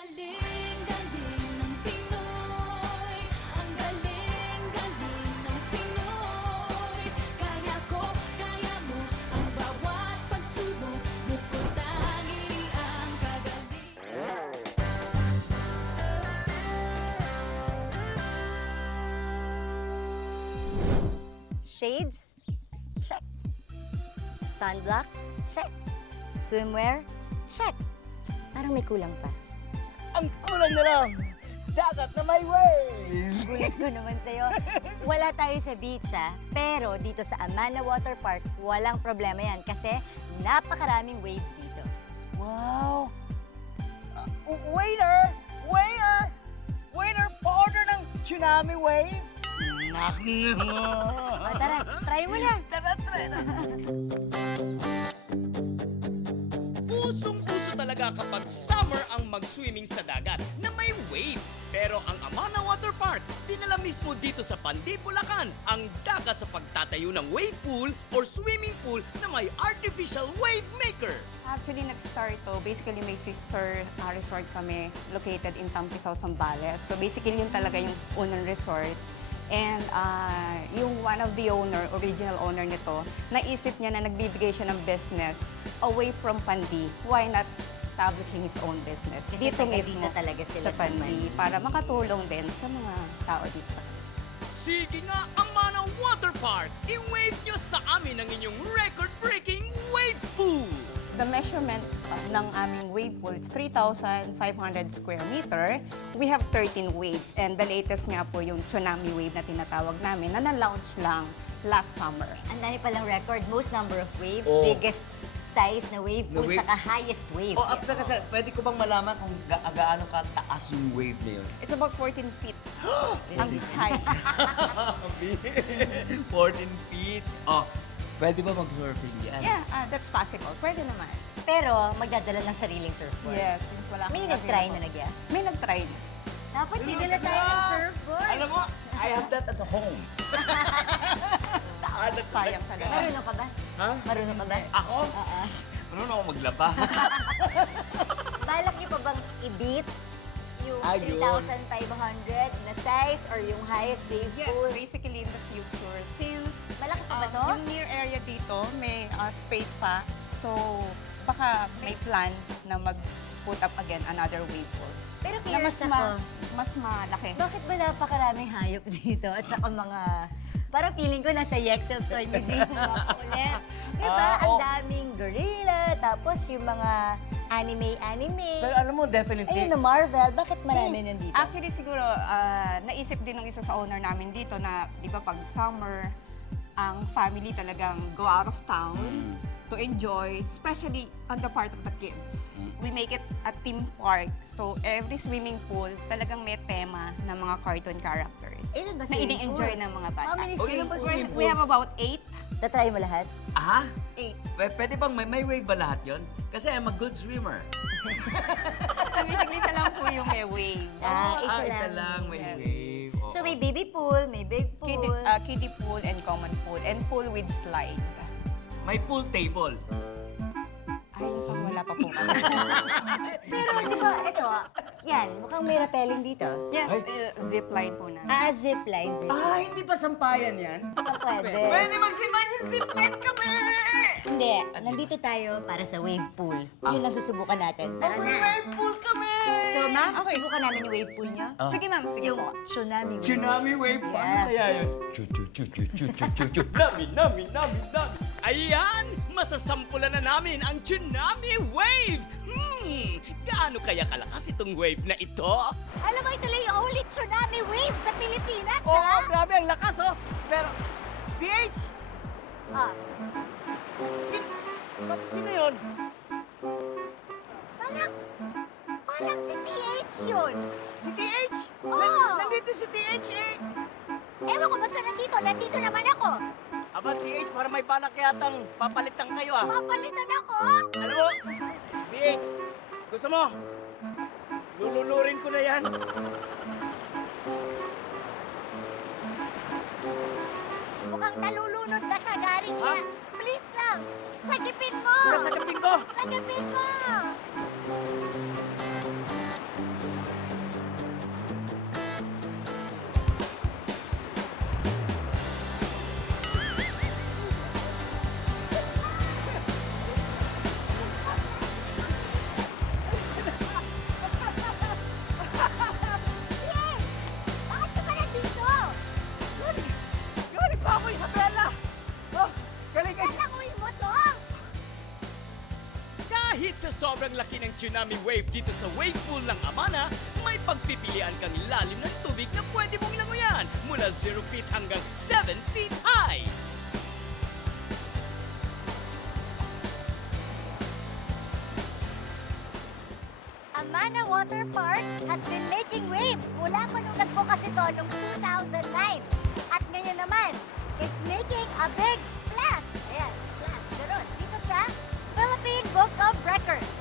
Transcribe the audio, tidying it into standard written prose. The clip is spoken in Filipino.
galing-galing ng Pinoy. Ang galing-galing ng Pinoy. Kaya ko, kaya mo, ang bawat pagsubok. Bukod tangi ang kagaling. Shades? Check. Sunblock? Check. Swimwear? Check. Parang may kulang pa. Ang kulang na lang, dagat na may waves! Gulat ko naman sa'yo. Wala tayo sa beach, pero dito sa Amana Water Park, walang problema yan kasi napakaraming waves dito. Wow! Waiter! Waiter! Waiter, pa-order ng tsunami wave! Naku! O tara, try mo na. Tara, try na! Usong-uso talaga kapag summer ang mag-swimming sa dagat na may waves. Pero ang Amana Water Park, dinala mismo dito sa Pandi, Bulacan ang dagat sa pagtatayo ng wave pool or swimming pool na may artificial wave maker. Actually, nag-start to. Basically, may sister resort kami located in Tampisaw, Zambales. So basically, yun talaga yung unang resort. And yung one of the original owner nito, naisip niya na nagbibigay siya ng business away from Pandi. Why not establishing his own business? Kasi dito taga mismo dito talaga sila sa sa Pandi Pandi. para makatulong din sa mga tao dito sa Sige nga, Amana Water Park, i-wave nyo sa amin ang inyong record-breaking wave pool! The measurement ng aming wave pool is 3,500 square meter. We have 13 waves and the latest nga po yung tsunami wave na tinatawag namin na na-launch lang last summer. Ang dami palang record, most number of waves, Oh. biggest size na wave Na pool, wave. tsaka highest wave. O, up kasi, pwede ko bang malaman kung gaano kataas yung wave na yun? It's about 14 feet ang height. 14 feet. Oh, pwede ba mag-surfing yan? Yeah, that's possible. Pwede naman. Pero magdadala ng sariling surfboard. Yes, since wala May kang nag-try available. na nag-guest? May nag-try na. Dapat didala tayo ng surfboard. Alam mo, I have that at home. Sayang talaga. Marunong ka ba? Ha? Marunong ka ba? Ako? Oo. Marunong ako maglaba. Balak niyo pa bang i-beat yung Ayun. 3,500 na size or yung highest wave Yes, pool? basically in the future. Since Malaki pa ba to? yung near area dito, may space pa. So, baka may plan na mag-put up again another wave pool. Pero Na curious ako, mas malaki. bakit ba napakaraming hayop dito at saka mga... Parang feeling ko nasa Yexel Toy Museum ako ulit. Diba? Ang daming gorilla, tapos yung mga anime. Pero alam mo, definitely. Ayun na Marvel, bakit marami nandito? Actually, siguro, naisip din ng isa sa owner namin dito na, di ba, pag summer, ang family talagang go out of town to enjoy, especially on the part of the kids. We make it a theme park. So, every swimming pool, talagang may tema ng mga cartoon characters. Ilan ba na swimming ini-enjoy pools? ng mga bata. How many Oh, ilan swimming ba pools? swimming We have about 8. Tatry mo lahat? Aha? 8. Pwede bang may wave ba lahat yon? Kasi I'm a good swimmer. Basically, isa lang po yung may wave. Isa lang, may Yes. wave. Oo. So may baby pool, may big pool. Kiddie pool and common pool. And pool with slide. May pool table. Ay, mukhang wala pa po. Pero di ba, ito, yan, mukhang may rappelling dito. Yes, zip line po na. Zipline. Hindi pa sampayan yan? Pwede. Pwede mag-zipline kami! Hindi, nandito tayo para sa wave pool. Yun ang susubukan natin. Tara na. Wave pool kami! So ma'am, Okay. subukan namin yung wave pool niyo. Sige ma'am, sige Yung po. tsunami wave. Tsunami wave, paano Yes. kaya yun? Chu-chu-chu-chu-chu-chu-chu-chu. Nami. Ayan! Masasampulan na namin ang tsunami wave! Gaano kaya kalakas itong wave na ito? Alam mo, ito lang yung only tsunami wave sa Pilipinas, Grabe ang lakas, oh! Pero, PH, Ah, sino yun? parang si TH yun. Si TH? Oo. Nandito si TH eh! Ewan ko ba't siya nandito? Nandito naman ako. Aba, TH, para may balak yatang papalitan kayo ah. Papalitan ako. Alam mo, PH, gusto mo? Lululurin ko na yan. Mukhang nalulunod na siya galing Ha? yan. Please lang, sagipin mo. Sasagapin ko. Sagipin mo. sobrang laki ng tsunami wave dito sa wave pool ng Amana, may pagpipilian kang lalim ng tubig na pwede mong langoyan mula 0 feet hanggang 7 feet high. Amana Water Park has been making waves mula pa nung nagbukas ito noong 2009. At ngayon naman, it's making a big splash. Ayan, splash. Ganun. Dito sa Philippine Book of Records.